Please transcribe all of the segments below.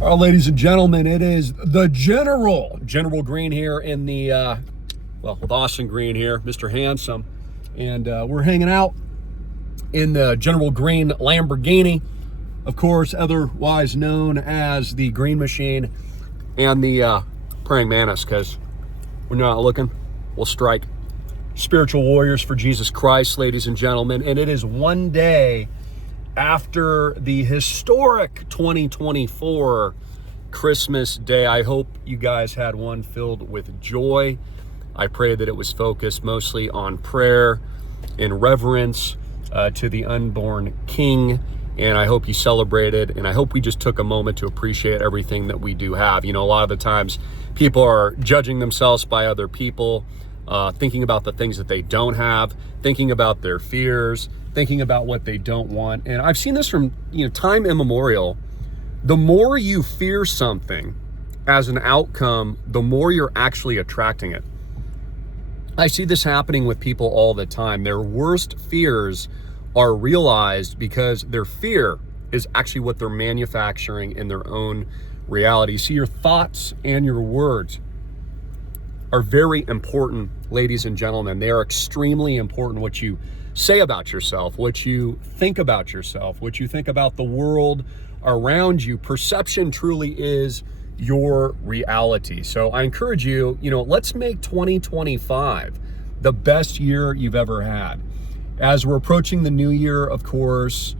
All right, ladies and gentlemen, it is the General Greene here in the, with Austin Greene here, Mr. Handsome. And we're hanging out in the General Greene Lamborghini, of course, otherwise known as the Green Machine and the Praying Mantis, because when you're not looking, we'll strike. Spiritual warriors for Jesus Christ, ladies and gentlemen. And it is one day after the historic 2024 Christmas Day. I hope you guys had one filled with joy. I pray that it was focused mostly on prayer and reverence to the unborn King. And I hope you celebrated, and I hope we just took a moment to appreciate everything that we do have. You know, a lot of the times people are judging themselves by other people, thinking about the things that they don't have, thinking about their fears, thinking about what they don't want. And I've seen this from, time immemorial. The more you fear something as an outcome, the more you're actually attracting it. I see this happening with people all the time. Their worst fears are realized because their fear is actually what they're manufacturing in their own reality. See, your thoughts and your words are very important, ladies and gentlemen. They are extremely important. What you say about yourself, what you think about yourself, what you think about the world around you. Perception truly is your reality. So I encourage you, let's make 2025 the best year you've ever had. As we're approaching the new year, of course,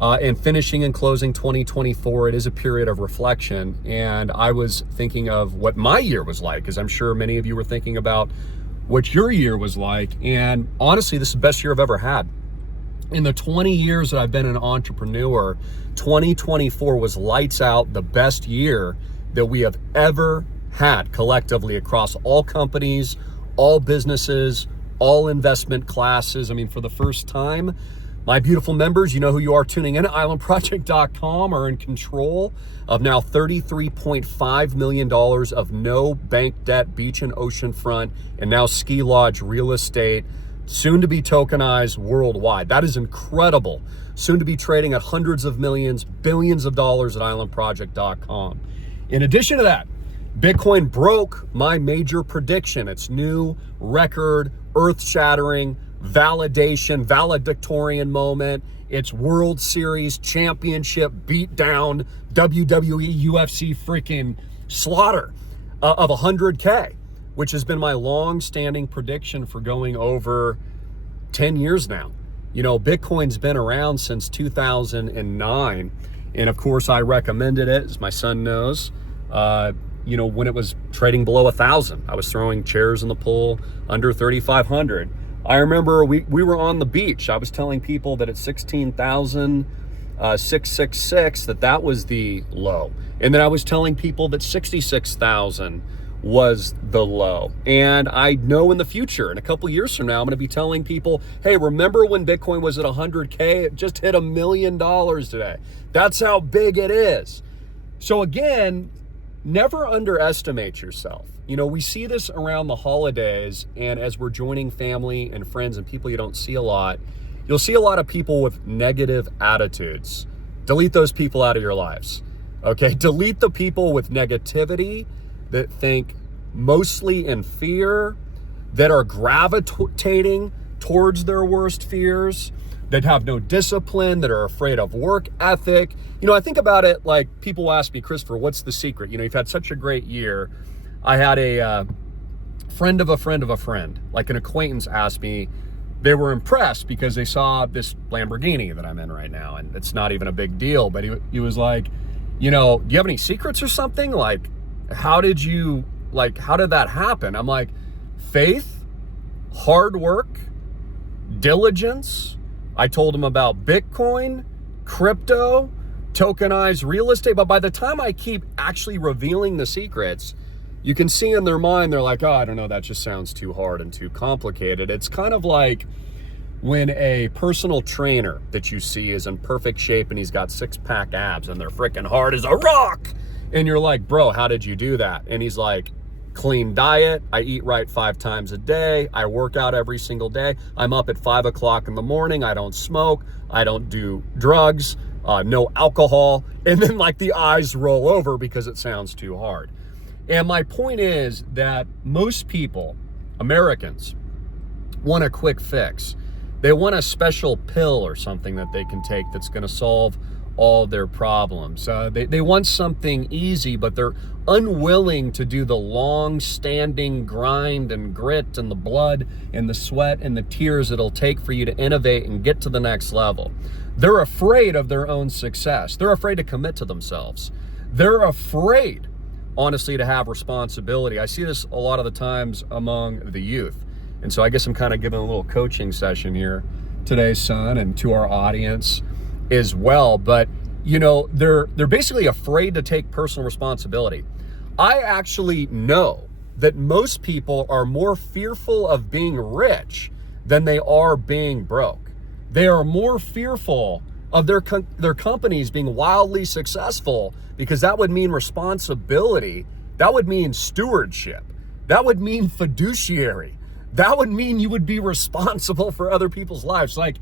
and finishing and closing 2024, it is a period of reflection. And I was thinking of what my year was like, because I'm sure many of you were thinking about what your year was like. And honestly, this is the best year I've ever had. In the 20 years that I've been an entrepreneur, 2024 was lights out, the best year that we have ever had collectively across all companies, all businesses, all investment classes. I mean, for the first time, my beautiful members, you know who you are tuning in at islandproject.com, are in control of now $33.5 million of no bank debt, beach and oceanfront, and now ski lodge real estate, soon to be tokenized worldwide. That is incredible. Soon to be trading at hundreds of millions, billions of dollars at islandproject.com. In addition to that, Bitcoin broke my major prediction. Its new record, earth-shattering, valedictorian moment. It's World Series championship beatdown, WWE, UFC freaking slaughter of 100K, which has been my long-standing prediction for going over 10 years now. Bitcoin's been around since 2009. And of course, I recommended it, as my son knows, when it was trading below 1,000. I was throwing chairs in the pool under 3,500. I remember we were on the beach. I was telling people that at 16,666 that was the low. And then I was telling people that 66,000 was the low. And I know in the future, in a couple years from now, I'm going to be telling people, hey, remember when Bitcoin was at 100K? It just hit $1 million today. That's how big it is. So again, never underestimate yourself. We see this around the holidays, and as we're joining family and friends and people you don't see a lot, you'll see a lot of people with negative attitudes. Delete those people out of your lives, okay? Delete the people with negativity that think mostly in fear, that are gravitating towards their worst fears, that have no discipline, that are afraid of work ethic. I think about it like people ask me, Christopher, what's the secret? You've had such a great year. I had a friend of a friend of a friend, like an acquaintance, asked me, they were impressed because they saw this Lamborghini that I'm in right now. And it's not even a big deal, but he was like, do you have any secrets or something? Like, how did that happen? I'm like, faith, hard work, diligence. I told him about Bitcoin, crypto, tokenized real estate. But by the time I keep actually revealing the secrets, you can see in their mind, they're like, oh, I don't know, that just sounds too hard and too complicated. It's kind of like when a personal trainer that you see is in perfect shape and he's got six-pack abs and they're freaking hard as a rock. And you're like, bro, how did you do that? And he's like, clean diet. I eat right 5 times a day. I work out every single day. I'm up at 5 o'clock in the morning. I don't smoke. I don't do drugs. no alcohol, and then like the eyes roll over because it sounds too hard. And my point is that most people, Americans, want a quick fix. They want a special pill or something that they can take that's going to solve all their problems. They want something easy, but they're unwilling to do the long-standing grind and grit and the blood and the sweat and the tears it'll take for you to innovate and get to the next level. They're afraid of their own success. They're afraid to commit to themselves. They're afraid, honestly, to have responsibility. I see this a lot of the times among the youth. And so I guess I'm kind of giving a little coaching session here today, son, and to our audience as well. But, you know, they're basically afraid to take personal responsibility. I actually know that most people are more fearful of being rich than they are being broke. They are more fearful of their companies being wildly successful because that would mean responsibility. That would mean stewardship. That would mean fiduciary. That would mean you would be responsible for other people's lives. Like,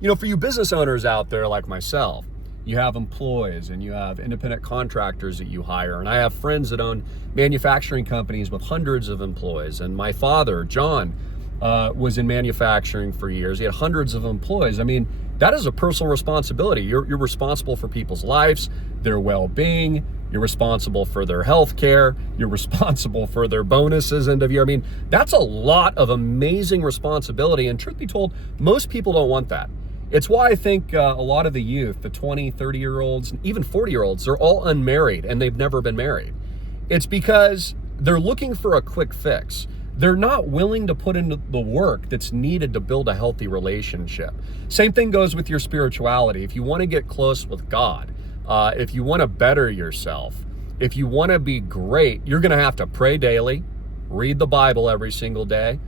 you know, for you business owners out there like myself, you have employees and you have independent contractors that you hire. And I have friends that own manufacturing companies with hundreds of employees. And my father, John, was in manufacturing for years. He had hundreds of employees. I mean, that is a personal responsibility. You're responsible for people's lives, their well-being. You're responsible for their health care. You're responsible for their bonuses end of year. I mean, that's a lot of amazing responsibility. And truth be told, most people don't want that. It's why I think a lot of the youth, the 20, 30-year-olds, even 40-year-olds, they're all unmarried and they've never been married. It's because they're looking for a quick fix. They're not willing to put in the work that's needed to build a healthy relationship. Same thing goes with your spirituality. If you want to get close with God, if you want to better yourself, if you want to be great, you're going to have to pray daily, read the Bible every single day,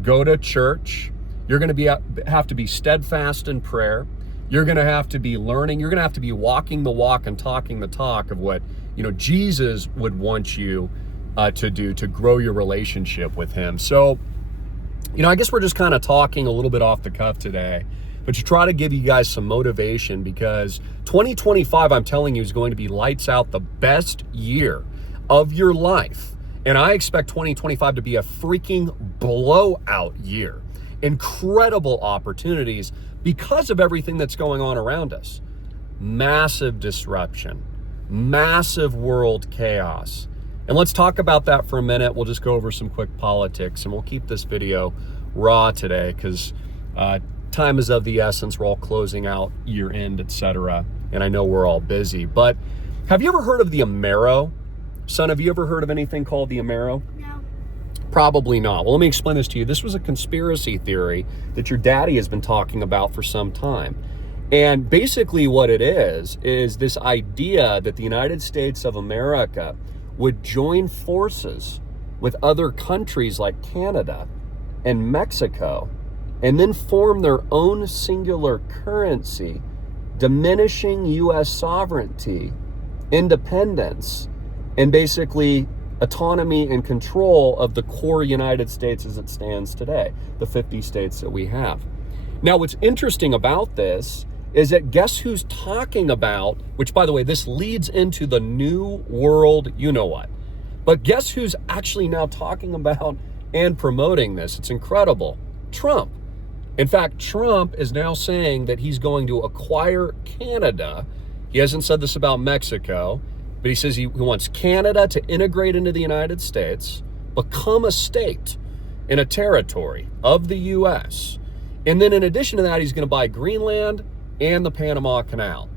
go to church. You're going to have to be steadfast in prayer. You're going to have to be learning. You're going to have to be walking the walk and talking the talk of what, you know, Jesus would want you to do to grow your relationship with him. So, you know, I guess we're just kind of talking a little bit off the cuff today, but to try to give you guys some motivation, because 2025, I'm telling you, is going to be lights out, the best year of your life. And I expect 2025 to be a freaking blowout year. Incredible opportunities because of everything that's going on around us. Massive disruption, massive world chaos. And let's talk about that for a minute. We'll just go over some quick politics and we'll keep this video raw today because time is of the essence. We're all closing out year end, etc. And I know we're all busy, but have you ever heard of the Amero? Son, have you ever heard of anything called the Amero? No. Probably not. Well, let me explain this to you. This was a conspiracy theory that your daddy has been talking about for some time. And basically what it is this idea that the United States of America would join forces with other countries like Canada and Mexico and then form their own singular currency, diminishing U.S. sovereignty, independence, and basically autonomy and control of the core United States as it stands today, the 50 states that we have. Now, what's interesting about this is that guess who's talking about, which by the way, this leads into the new world, you know what, but guess who's actually now talking about and promoting this? It's incredible. Trump. In fact, Trump is now saying that he's going to acquire Canada. He hasn't said this about Mexico, but he says he wants Canada to integrate into the United States, become a state in a territory of the U.S. And then in addition to that, he's going to buy Greenland and the Panama Canal.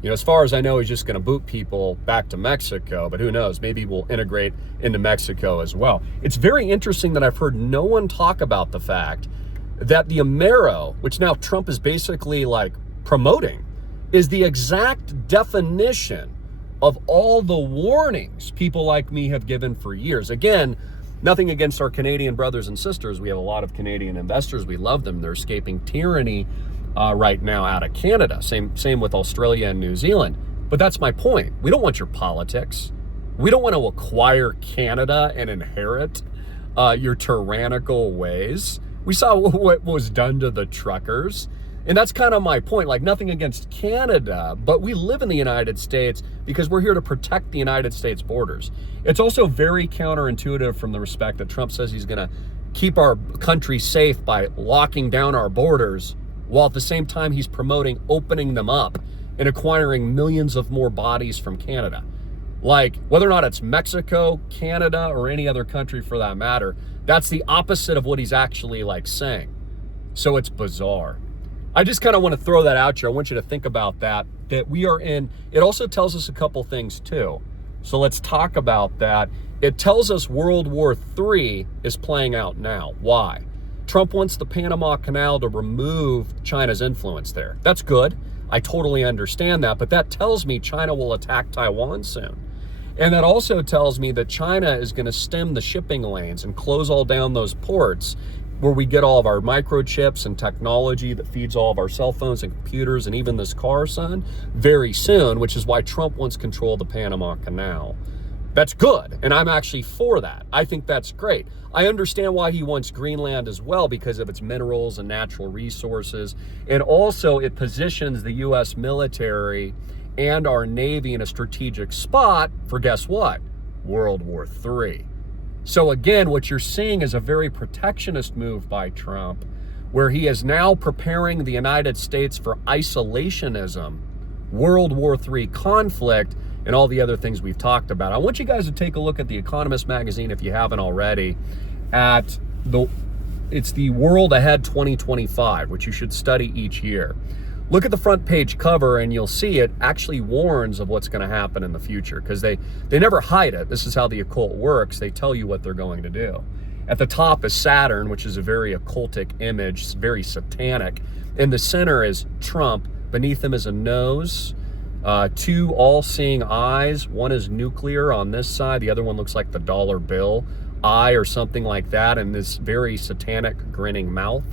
You know, as far as I know, he's just going to boot people back to Mexico, but who knows? Maybe we'll integrate into Mexico as well. It's very interesting that I've heard no one talk about the fact that the Amero, which now Trump is basically like promoting, is the exact definition of all the warnings people like me have given for years. Again, nothing against our Canadian brothers and sisters. We have a lot of Canadian investors. We love them. They're escaping tyranny right now out of Canada. Same with Australia and New Zealand. But that's my point. We don't want your politics. We don't want to acquire Canada and inherit your tyrannical ways. We saw what was done to the truckers. And that's kind of my point, like nothing against Canada, but we live in the United States because we're here to protect the United States borders. It's also very counterintuitive from the respect that Trump says he's going to keep our country safe by locking down our borders, while at the same time he's promoting opening them up and acquiring millions of more bodies from Canada. Like, whether or not it's Mexico, Canada, or any other country for that matter, that's the opposite of what he's actually like saying. So it's bizarre. I just kind of want to throw that out here. I want you to think about that we are in. It also tells us a couple things too. So let's talk about that. It tells us World War III is playing out now. Why? Trump wants the Panama Canal to remove China's influence there. That's good. I totally understand that, but that tells me China will attack Taiwan soon. And that also tells me that China is going to stem the shipping lanes and close all down those ports where we get all of our microchips and technology that feeds all of our cell phones and computers and even this car, son, very soon, which is why Trump wants control of the Panama Canal. That's good, and I'm actually for that. I think that's great. I understand why he wants Greenland as well, because of its minerals and natural resources, and also it positions the U.S. military and our Navy in a strategic spot for, guess what? World War III. So again, what you're seeing is a very protectionist move by Trump, where he is now preparing the United States for isolationism, World War III conflict, and all the other things we've talked about. I want you guys to take a look at The Economist magazine, if you haven't already, it's the World Ahead 2025, which you should study each year. Look at the front page cover and you'll see it actually warns of what's going to happen in the future, because they never hide it. This is how the occult works. They tell you what they're going to do. At the top is Saturn, which is a very occultic image, it's very satanic. In the center is Trump. Beneath him is a nose, two all-seeing eyes. One is nuclear on this side. The other one looks like the dollar bill eye or something like that, and this very satanic grinning mouth.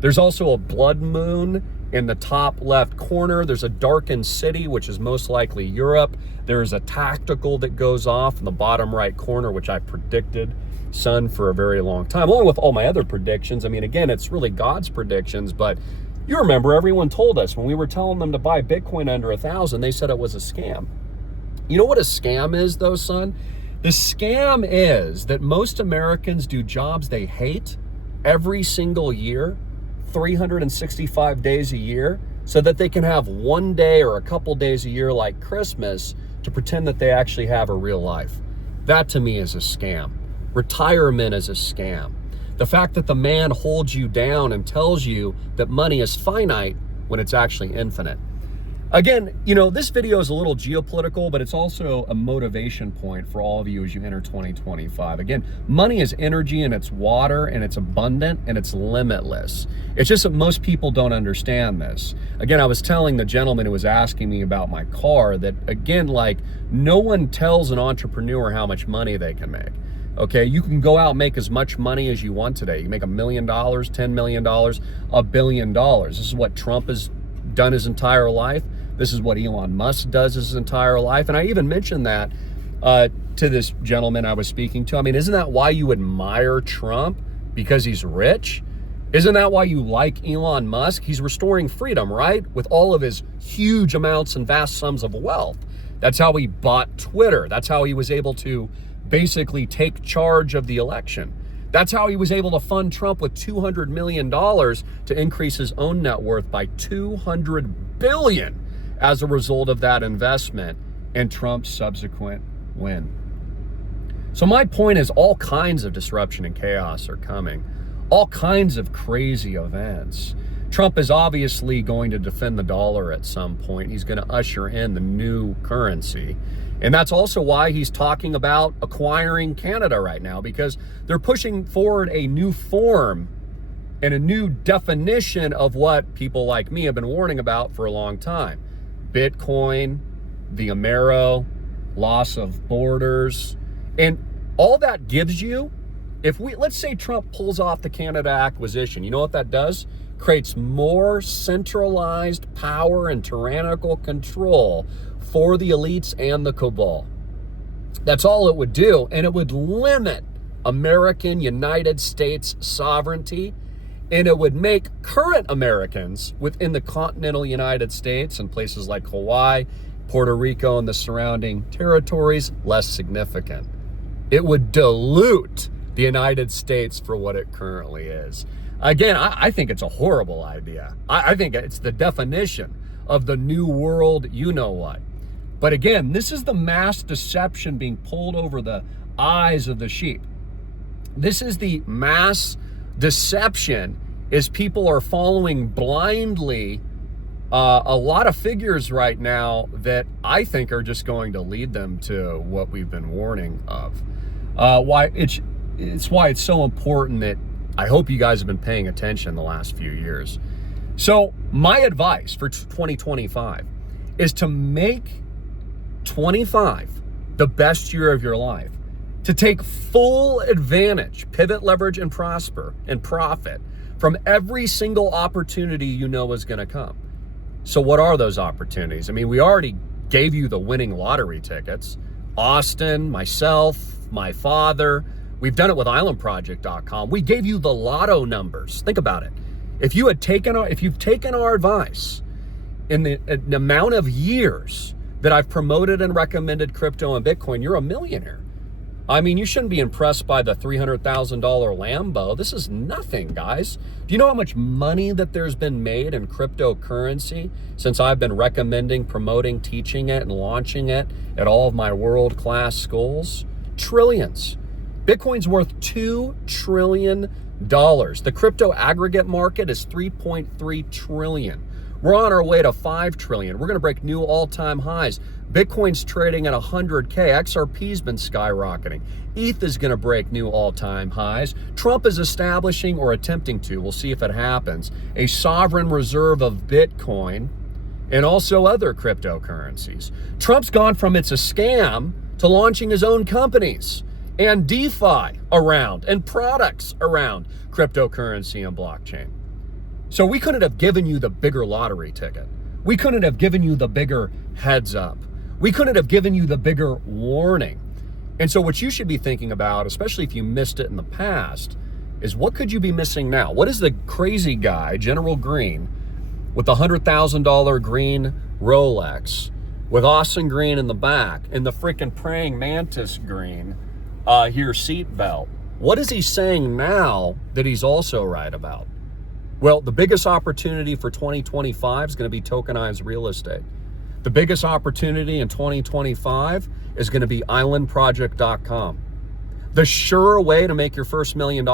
There's also a blood moon in the top left corner. There's a darkened city, which is most likely Europe. There's a tactical that goes off in the bottom right corner, which I predicted, son, for a very long time, along with all my other predictions. I mean, again, it's really God's predictions, but you remember everyone told us when we were telling them to buy Bitcoin under 1,000, they said it was a scam. You know what a scam is, though, son? The scam is that most Americans do jobs they hate every single year, 365 days a year, so that they can have one day or a couple days a year like Christmas to pretend that they actually have a real life. That to me is a scam. Retirement is a scam. The fact that the man holds you down and tells you that money is finite when it's actually infinite. Again, you know, this video is a little geopolitical, but it's also a motivation point for all of you as you enter 2025. Again, money is energy and it's water and it's abundant and it's limitless. It's just that most people don't understand this. Again, I was telling the gentleman who was asking me about my car that, again, like, no one tells an entrepreneur how much money they can make. Okay, you can go out and make as much money as you want today. You make $1 million, $10 million, $1 billion. This is what Trump has done his entire life. This is what Elon Musk does his entire life. And I even mentioned that to this gentleman I was speaking to. I mean, isn't that why you admire Trump? Because he's rich? Isn't that why you like Elon Musk? He's restoring freedom, right? With all of his huge amounts and vast sums of wealth. That's how he bought Twitter. That's how he was able to basically take charge of the election. That's how he was able to fund Trump with $200 million to increase his own net worth by $200 billion as a result of that investment and Trump's subsequent win. So my point is, all kinds of disruption and chaos are coming. All kinds of crazy events. Trump is obviously going to defend the dollar at some point. He's going to usher in the new currency. And that's also why he's talking about acquiring Canada right now, because they're pushing forward a new form and a new definition of what people like me have been warning about for a long time. Bitcoin, the Amero, loss of borders, and all that gives you, let's say Trump pulls off the Canada acquisition, you know what that does? Creates more centralized power and tyrannical control for the elites and the cabal. That's all it would do, and it would limit American United States sovereignty And it would make current Americans within the continental United States and places like Hawaii, Puerto Rico, and the surrounding territories less significant. It would dilute the United States for what it currently is. Again, I think it's a horrible idea. I think it's the definition of the new world, you know what. But again, this is the mass deception being pulled over the eyes of the sheep. This is the mass deception as people are following blindly a lot of figures right now that I think are just going to lead them to what we've been warning of. Why it's so important that I hope you guys have been paying attention the last few years. So my advice for 2025 is to make 25 the best year of your life, to take full advantage, pivot, leverage, and prosper and profit from every single opportunity you know is going to come. So what are those opportunities? I mean, we already gave you the winning lottery tickets. Austin, myself, my father, we've done it with islandproject.com. We gave you the lotto numbers. Think about it. If you've taken our advice in the amount of years that I've promoted and recommended crypto and Bitcoin, you're a millionaire. I mean, you shouldn't be impressed by the $300,000 Lambo. This is nothing, guys. Do you know how much money that there's been made in cryptocurrency since I've been recommending, promoting, teaching it, and launching it at all of my world-class schools? Trillions. Bitcoin's worth $2 trillion. The crypto aggregate market is $3.3 trillion. We're on our way to $5 trillion. We're going to break new all-time highs. Bitcoin's trading at 100K. XRP's been skyrocketing. ETH is going to break new all-time highs. Trump is establishing, or attempting to, we'll see if it happens, a sovereign reserve of Bitcoin and also other cryptocurrencies. Trump's gone from it's a scam to launching his own companies and DeFi around and products around cryptocurrency and blockchain. So we couldn't have given you the bigger lottery ticket. We couldn't have given you the bigger heads up. We couldn't have given you the bigger warning. And so what you should be thinking about, especially if you missed it in the past, is what could you be missing now? What is the crazy guy, General Greene, with the $100,000 Greene Rolex, with Austin Greene in the back, and the freaking praying mantis Greene here seatbelt? What is he saying now that he's also right about? Well, the biggest opportunity for 2025 is going to be tokenized real estate. The biggest opportunity in 2025 is going to be islandproject.com. The sure way to make your first $1 million,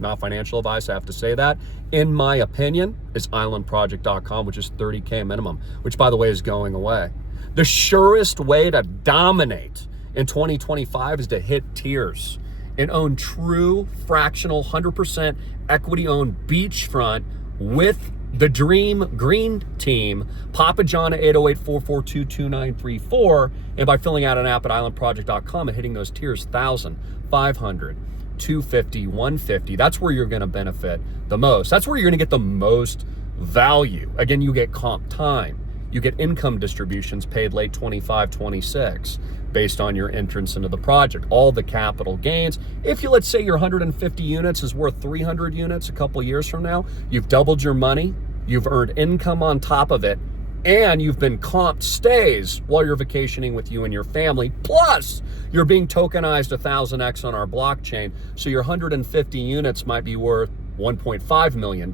not financial advice, I have to say that, in my opinion, is islandproject.com, which is $30K minimum, which, by the way, is going away. The surest way to dominate in 2025 is to hit tiers and own true fractional 100% equity-owned beachfront with the Dream Greene team, Papa John at 808-442-2934, and by filling out an app at islandproject.com and hitting those tiers 1,000, 500, 250, 150. That's where you're going to benefit the most. That's where you're going to get the most value. Again, you get comp time. You get income distributions paid late 25, 26 based on your entrance into the project. All the capital gains. If you, let's say your 150 units is worth 300 units a couple years from now, you've doubled your money, you've earned income on top of it, and you've been comped stays while you're vacationing with you and your family. Plus, you're being tokenized 1,000x on our blockchain, so your 150 units might be worth $1.5 million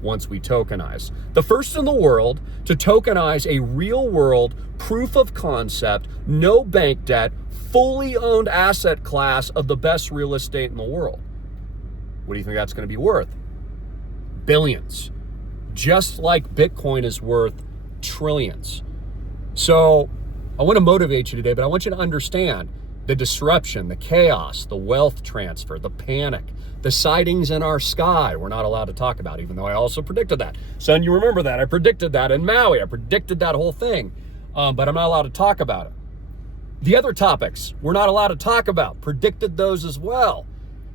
once we tokenize. The first in the world to tokenize a real world proof of concept, no bank debt, fully owned asset class of the best real estate in the world. What do you think that's going to be worth? Billions. Just like Bitcoin is worth trillions. So I want to motivate you today, but I want you to understand the disruption, the chaos, the wealth transfer, the panic, the sightings in our sky we're not allowed to talk about, even though I also predicted that. Son, you remember that. I predicted that in Maui. I predicted that whole thing, but I'm not allowed to talk about it. The other topics we're not allowed to talk about, predicted those as well.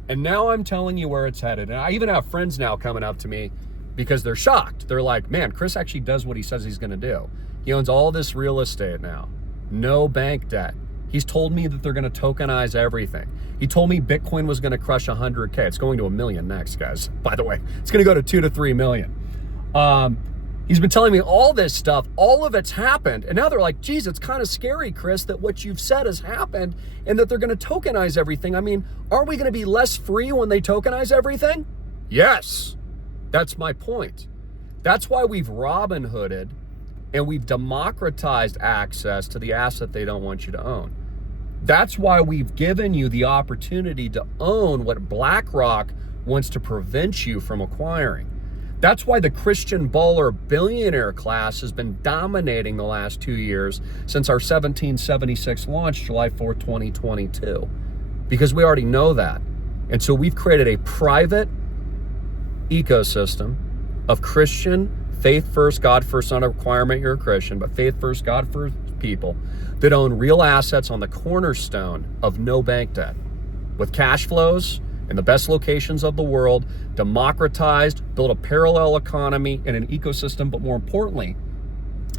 And now I'm telling you where it's headed. And I even have friends now coming up to me because they're shocked. They're like, man, Chris actually does what he says he's going to do. He owns all this real estate now. No bank debt. He's told me that they're going to tokenize everything. He told me Bitcoin was going to crush 100K. It's going to 1 million next, guys. By the way, it's going to go to 2 to 3 million. He's been telling me all this stuff. All of it's happened. And now they're like, geez, it's kind of scary, Chris, that what you've said has happened and that they're going to tokenize everything. I mean, aren't we going to be less free when they tokenize everything? Yes. That's my point. That's why we've Robin Hooded and we've democratized access to the asset they don't want you to own. That's why we've given you the opportunity to own what BlackRock wants to prevent you from acquiring. That's why the Christian baller billionaire class has been dominating the last 2 years since our 1776 launch, July 4th, 2022, because we already know that. And so we've created a private ecosystem of Christian, faith first, God first, not a requirement you're a Christian, but faith first, God first people that own real assets on the cornerstone of no bank debt with cash flows in the best locations of the world, democratized, build a parallel economy and an ecosystem, but more importantly,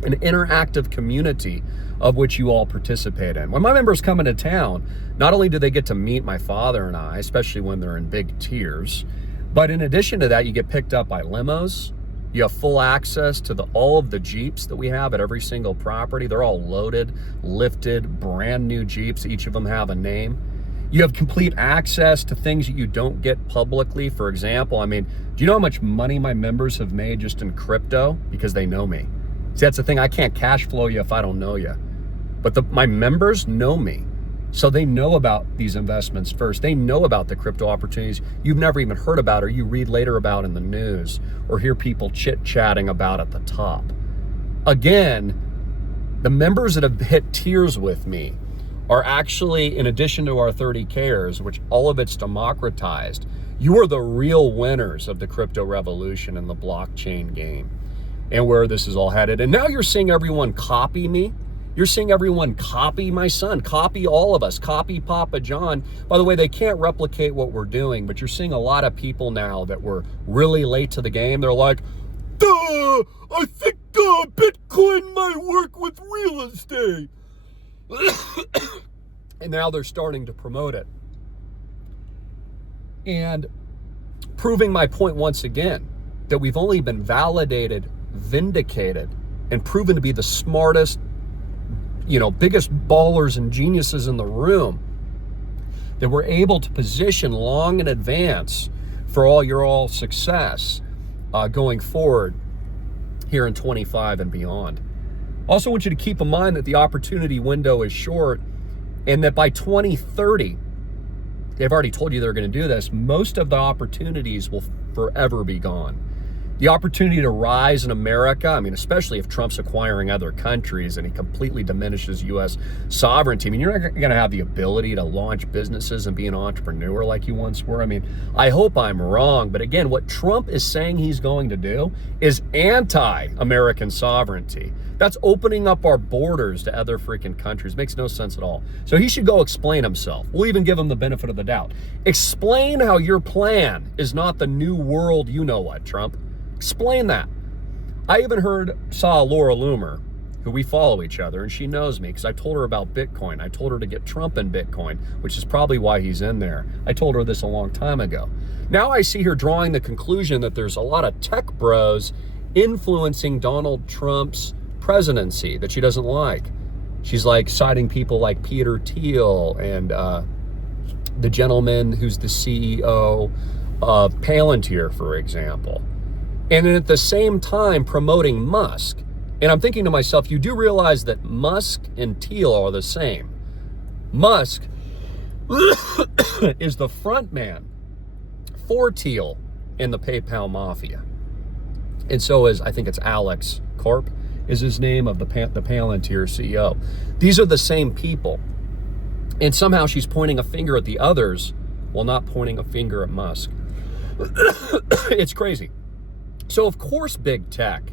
an interactive community of which you all participate in. When my members come into town, not only do they get to meet my father and I, especially when they're in big tiers, but in addition to that, you get picked up by limos. You have full access to all of the Jeeps that we have at every single property. They're all loaded, lifted, brand new Jeeps. Each of them have a name. You have complete access to things that you don't get publicly. For example, I mean, do you know how much money my members have made just in crypto? Because they know me. See, that's the thing. I can't cash flow you if I don't know you. But my members know me. So they know about these investments first. They know about the crypto opportunities you've never even heard about or you read later about in the news or hear people chit-chatting about at the top. Again, the members that have hit tiers with me are actually, in addition to our 30Kers, which all of it's democratized, you are the real winners of the crypto revolution and the blockchain game and where this is all headed. And now you're seeing everyone copy me. You're seeing everyone copy my son, copy all of us, copy Papa John. By the way, they can't replicate what we're doing, but you're seeing a lot of people now that were really late to the game. They're like, duh, I think Bitcoin might work with real estate. And now they're starting to promote it. And proving my point once again, that we've only been validated, vindicated, and proven to be the smartest, biggest ballers and geniuses in the room, that we're able to position long in advance for all your success going forward here in 25 and beyond. Also want you to keep in mind that the opportunity window is short and that by 2030, they've already told you they're going to do this, most of the opportunities will forever be gone. The opportunity to rise in America, I mean, especially if Trump's acquiring other countries and he completely diminishes U.S. sovereignty. I mean, you're not going to have the ability to launch businesses and be an entrepreneur like you once were. I mean, I hope I'm wrong. But again, what Trump is saying he's going to do is anti-American sovereignty. That's opening up our borders to other freaking countries. Makes no sense at all. So he should go explain himself. We'll even give him the benefit of the doubt. Explain how your plan is not the new world you know what, Trump. Explain that. I even saw Laura Loomer, who we follow each other, and she knows me because I told her about Bitcoin. I told her to get Trump in Bitcoin, which is probably why he's in there. I told her this a long time ago. Now I see her drawing the conclusion that there's a lot of tech bros influencing Donald Trump's presidency that she doesn't like. She's like citing people like Peter Thiel and the gentleman who's the CEO of Palantir, for example. And then at the same time promoting Musk. And I'm thinking to myself, you do realize that Musk and Thiel are the same. Musk is the front man for Thiel in the PayPal mafia. And so is, I think it's Alex Corp is his name, of the Palantir CEO. These are the same people. And somehow she's pointing a finger at the others while not pointing a finger at Musk. It's crazy. So of course big tech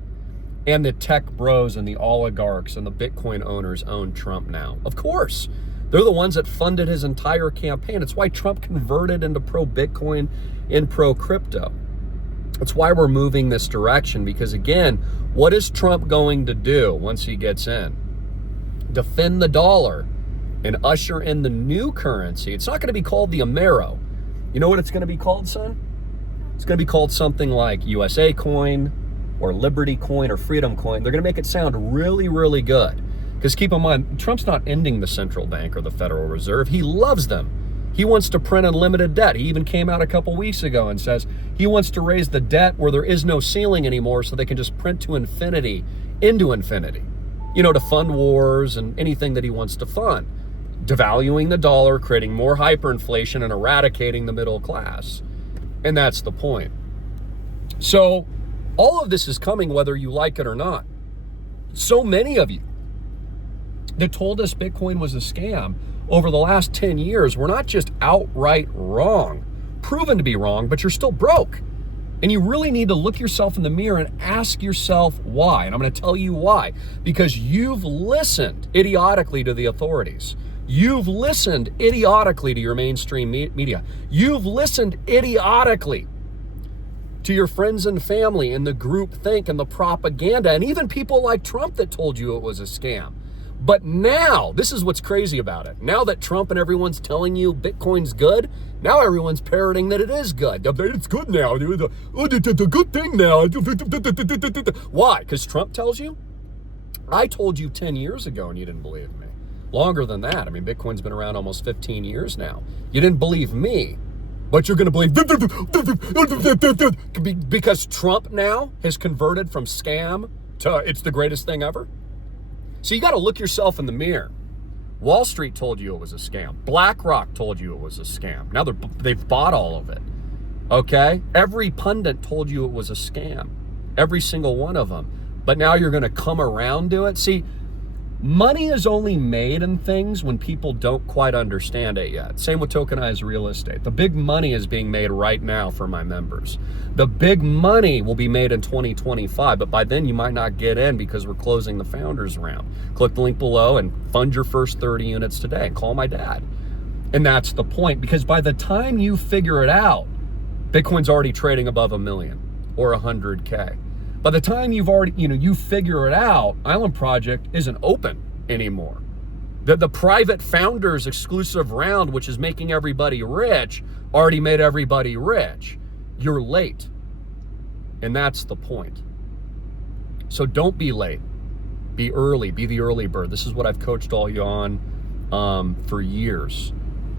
and the tech bros and the oligarchs and the Bitcoin owners own Trump now. Of course. They're the ones that funded his entire campaign. It's why Trump converted into pro-Bitcoin and pro-crypto. That's why we're moving this direction, because again, what is Trump going to do once he gets in? Defend the dollar and usher in the new currency. It's not going to be called the Amero. You know what it's going to be called, son? It's going to be called something like USA Coin or Liberty Coin or Freedom Coin. They're going to make it sound really, really good. Because keep in mind, Trump's not ending the central bank or the Federal Reserve. He loves them. He wants to print unlimited debt. He even came out a couple weeks ago and says he wants to raise the debt where there is no ceiling anymore so they can just print to infinity into infinity. You know, to fund wars and anything that he wants to fund. Devaluing the dollar, creating more hyperinflation, and eradicating the middle class. And that's the point. So all of this is coming whether you like it or not. So many of you that told us Bitcoin was a scam over the last 10 years were not just outright wrong, proven to be wrong, but you're still broke. And you really need to look yourself in the mirror and ask yourself why. And I'm going to tell you why. Because you've listened idiotically to the authorities. You've listened idiotically to your mainstream media. You've listened idiotically to your friends and family and the group think and the propaganda and even people like Trump that told you it was a scam. But now, this is what's crazy about it. Now that Trump and everyone's telling you Bitcoin's good, now everyone's parroting that it is good. It's good now. It's a good thing now. Why? Because Trump tells you? I told you 10 years ago and you didn't believe me. Longer than that. I mean, Bitcoin's been around almost 15 years now. You didn't believe me, but you're going to believe because Trump now has converted from scam to it's the greatest thing ever. So you got to look yourself in the mirror. Wall Street told you it was a scam. BlackRock told you it was a scam. Now they've bought all of it. Okay? Every pundit told you it was a scam. Every single one of them. But now you're going to come around to it. See, money is only made in things when people don't quite understand it yet. Same with tokenized real estate. The big money is being made right now for my members. The big money will be made in 2025, but by then you might not get in because we're closing the founders round. Click the link below and fund your first 30 units today and call my dad. And that's the point, because by the time you figure it out, Bitcoin's already trading above $1 million or 100K. By the time you've already, you figure it out, Island Project isn't open anymore. The private founders exclusive round, which is making everybody rich, already made everybody rich. You're late. And that's the point. So don't be late. Be early. Be the early bird. This is what I've coached all you on for years,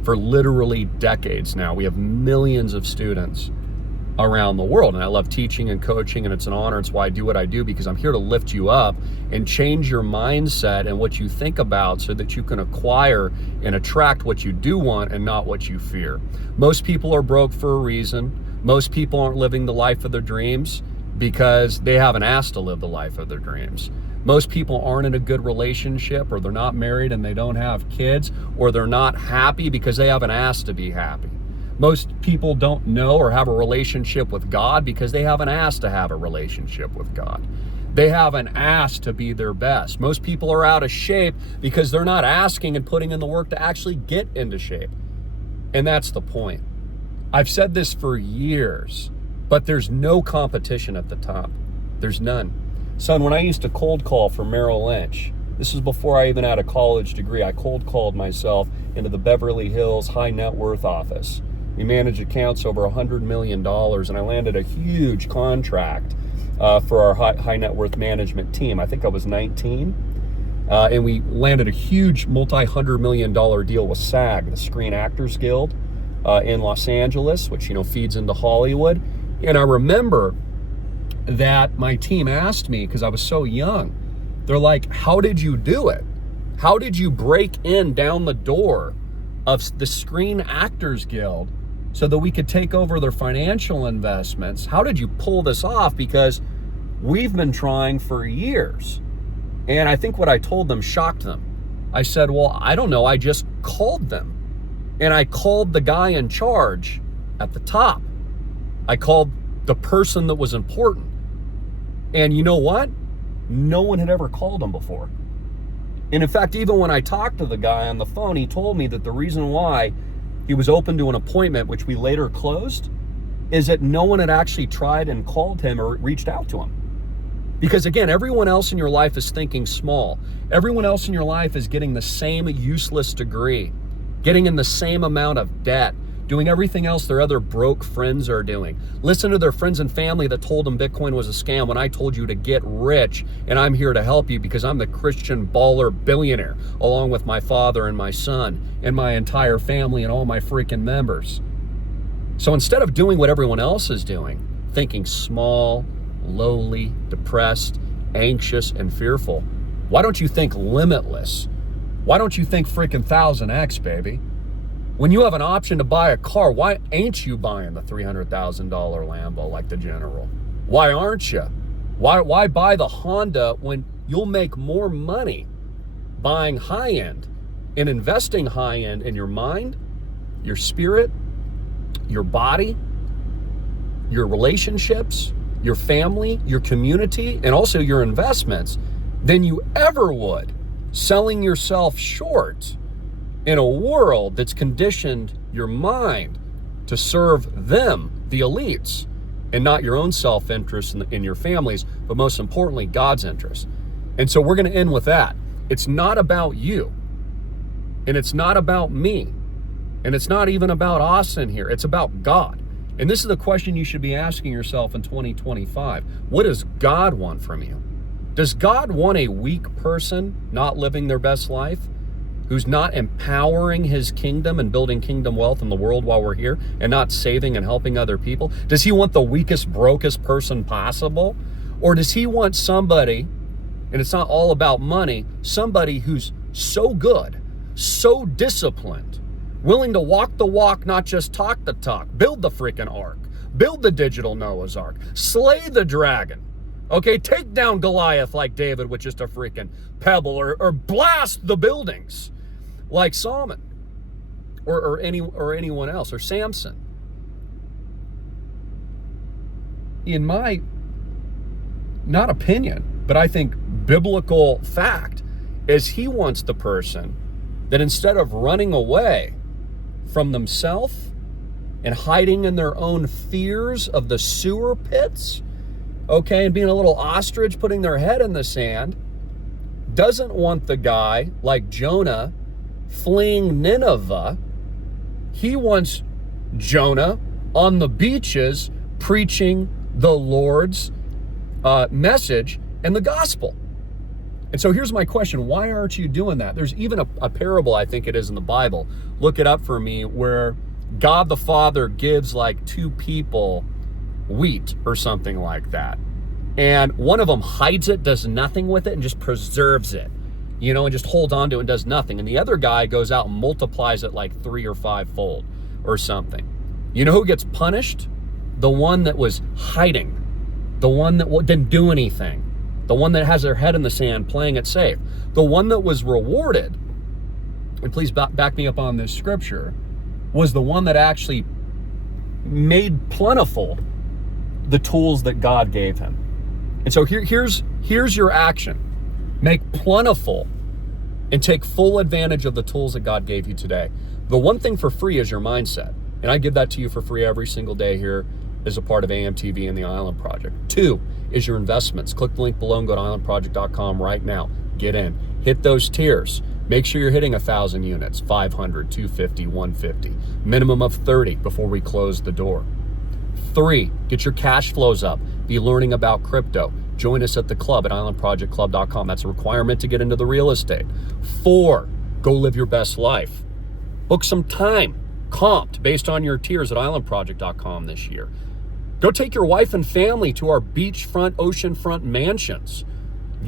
for literally decades now. We have millions of students around the world, and I love teaching and coaching, and it's an honor. It's why I do what I do, because I'm here to lift you up and change your mindset and what you think about so that you can acquire and attract what you do want and not what you fear. Most people are broke for a reason. Most people aren't living the life of their dreams because they haven't asked to live the life of their dreams. Most people aren't in a good relationship, or they're not married and they don't have kids, or they're not happy because they haven't asked to be happy. Most people don't know or have a relationship with God because they haven't asked to have a relationship with God. They haven't asked to be their best. Most people are out of shape because they're not asking and putting in the work to actually get into shape. And that's the point. I've said this for years, but there's no competition at the top. There's none. Son, when I used to cold call for Merrill Lynch, this is before I even had a college degree, I cold called myself into the Beverly Hills high net worth office. We managed accounts over $100 million, and I landed a huge contract for our high net worth management team. I think I was 19. And we landed a huge multi-$100 million deal with SAG, the Screen Actors Guild in Los Angeles, which, feeds into Hollywood. And I remember that my team asked me, because I was so young, they're like, how did you do it? How did you break in down the door of the Screen Actors Guild so that we could take over their financial investments? How did you pull this off? Because we've been trying for years. And I think what I told them shocked them. I said, well, I don't know. I just called them. And I called the guy in charge at the top. I called the person that was important. And you know what? No one had ever called him before. And in fact, even when I talked to the guy on the phone, he told me that the reason why he was open to an appointment, which we later closed, is that no one had actually tried and called him or reached out to him. Because again, everyone else in your life is thinking small. Everyone else in your life is getting the same useless degree, getting in the same amount of debt, doing everything else their other broke friends are doing. Listen to their friends and family that told them Bitcoin was a scam when I told you to get rich, and I'm here to help you because I'm the Christian baller billionaire, along with my father and my son and my entire family and all my freaking members. So instead of doing what everyone else is doing, thinking small, lowly, depressed, anxious, and fearful, why don't you think limitless? Why don't you think freaking 1000x, baby? When you have an option to buy a car, why ain't you buying the $300,000 Lambo like the general? Why aren't you? Why buy the Honda when you'll make more money buying high-end and investing high-end in your mind, your spirit, your body, your relationships, your family, your community, and also your investments than you ever would selling yourself short in a world that's conditioned your mind to serve them, the elites, and not your own self-interest in your families, but most importantly, God's interest. And so we're going to end with that. It's not about you, and it's not about me, and it's not even about Austin here. It's about God. And this is the question you should be asking yourself in 2025. What does God want from you? Does God want a weak person not living their best life, who's not empowering his kingdom and building kingdom wealth in the world while we're here and not saving and helping other people? Does he want the weakest, brokest person possible? Or does he want somebody, and it's not all about money, somebody who's so good, so disciplined, willing to walk the walk, not just talk the talk, build the freaking ark, build the digital Noah's Ark, slay the dragon, okay, take down Goliath like David with just a freaking pebble, or blast the buildings like Solomon or anyone else, or Samson. In my, not opinion, but I think biblical fact, is he wants the person that instead of running away from themselves and hiding in their own fears of the sewer pits, okay, and being a little ostrich putting their head in the sand, doesn't want the guy like Jonah fleeing Nineveh. He wants Jonah on the beaches preaching the Lord's message and the gospel. And so here's my question. Why aren't you doing that? There's even a parable, I think it is in the Bible. Look it up for me, where God the Father gives like two people wheat or something like that. And one of them hides it, does nothing with it, and just preserves it, you know, and just holds on to it and does nothing. And the other guy goes out and multiplies it like 3 or 5-fold or something. You know who gets punished? The one that was hiding, the one that didn't do anything, the one that has their head in the sand playing it safe. The one that was rewarded, and please back me up on this scripture, was the one that actually made plentiful the tools that God gave him. And so here's your action. Make plentiful and take full advantage of the tools that God gave you today. The one thing for free is your mindset. And I give that to you for free every single day here as a part of AMTV and the Island Project. 2 is your investments. Click the link below and go to islandproject.com right now. Get in. Hit those tiers. Make sure you're hitting 1,000 units, 500, 250, 150. Minimum of 30 before we close the door. 3, get your cash flows up. Be learning about crypto. Join us at the club at islandprojectclub.com. That's a requirement to get into the real estate. 4, go live your best life. Book some time, comped based on your tiers at islandproject.com this year. Go take your wife and family to our beachfront, oceanfront mansions.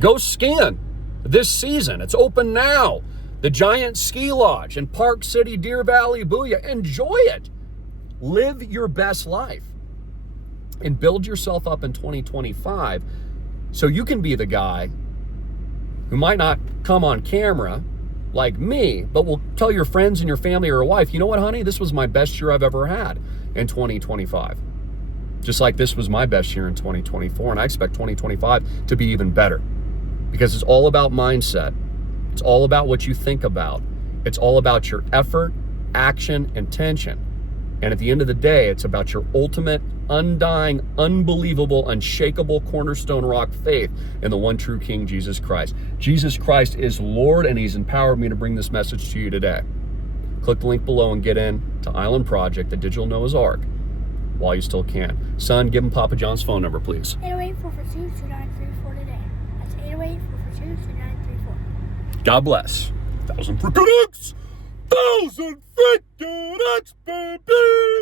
Go skiing this season. It's open now. The Giant Ski Lodge in Park City, Deer Valley, Booyah. Enjoy it. Live your best life and build yourself up in 2025 so you can be the guy who might not come on camera like me, but will tell your friends and your family or your wife, you know what, honey, this was my best year I've ever had in 2025. Just like this was my best year in 2024, and I expect 2025 to be even better, because it's all about mindset. It's all about what you think about. It's all about your effort, action, intention. And at the end of the day, it's about your ultimate, undying, unbelievable, unshakable cornerstone rock faith in the one true King, Jesus Christ. Jesus Christ is Lord, and he's empowered me to bring this message to you today. Click the link below and get in to Island Project, the digital Noah's Ark, while you still can. Son, give him Papa John's phone number, please. 808-442-2934 today. That's 808-442-2934. God bless. 1,000 freaking X! 1,000 freaking X, baby!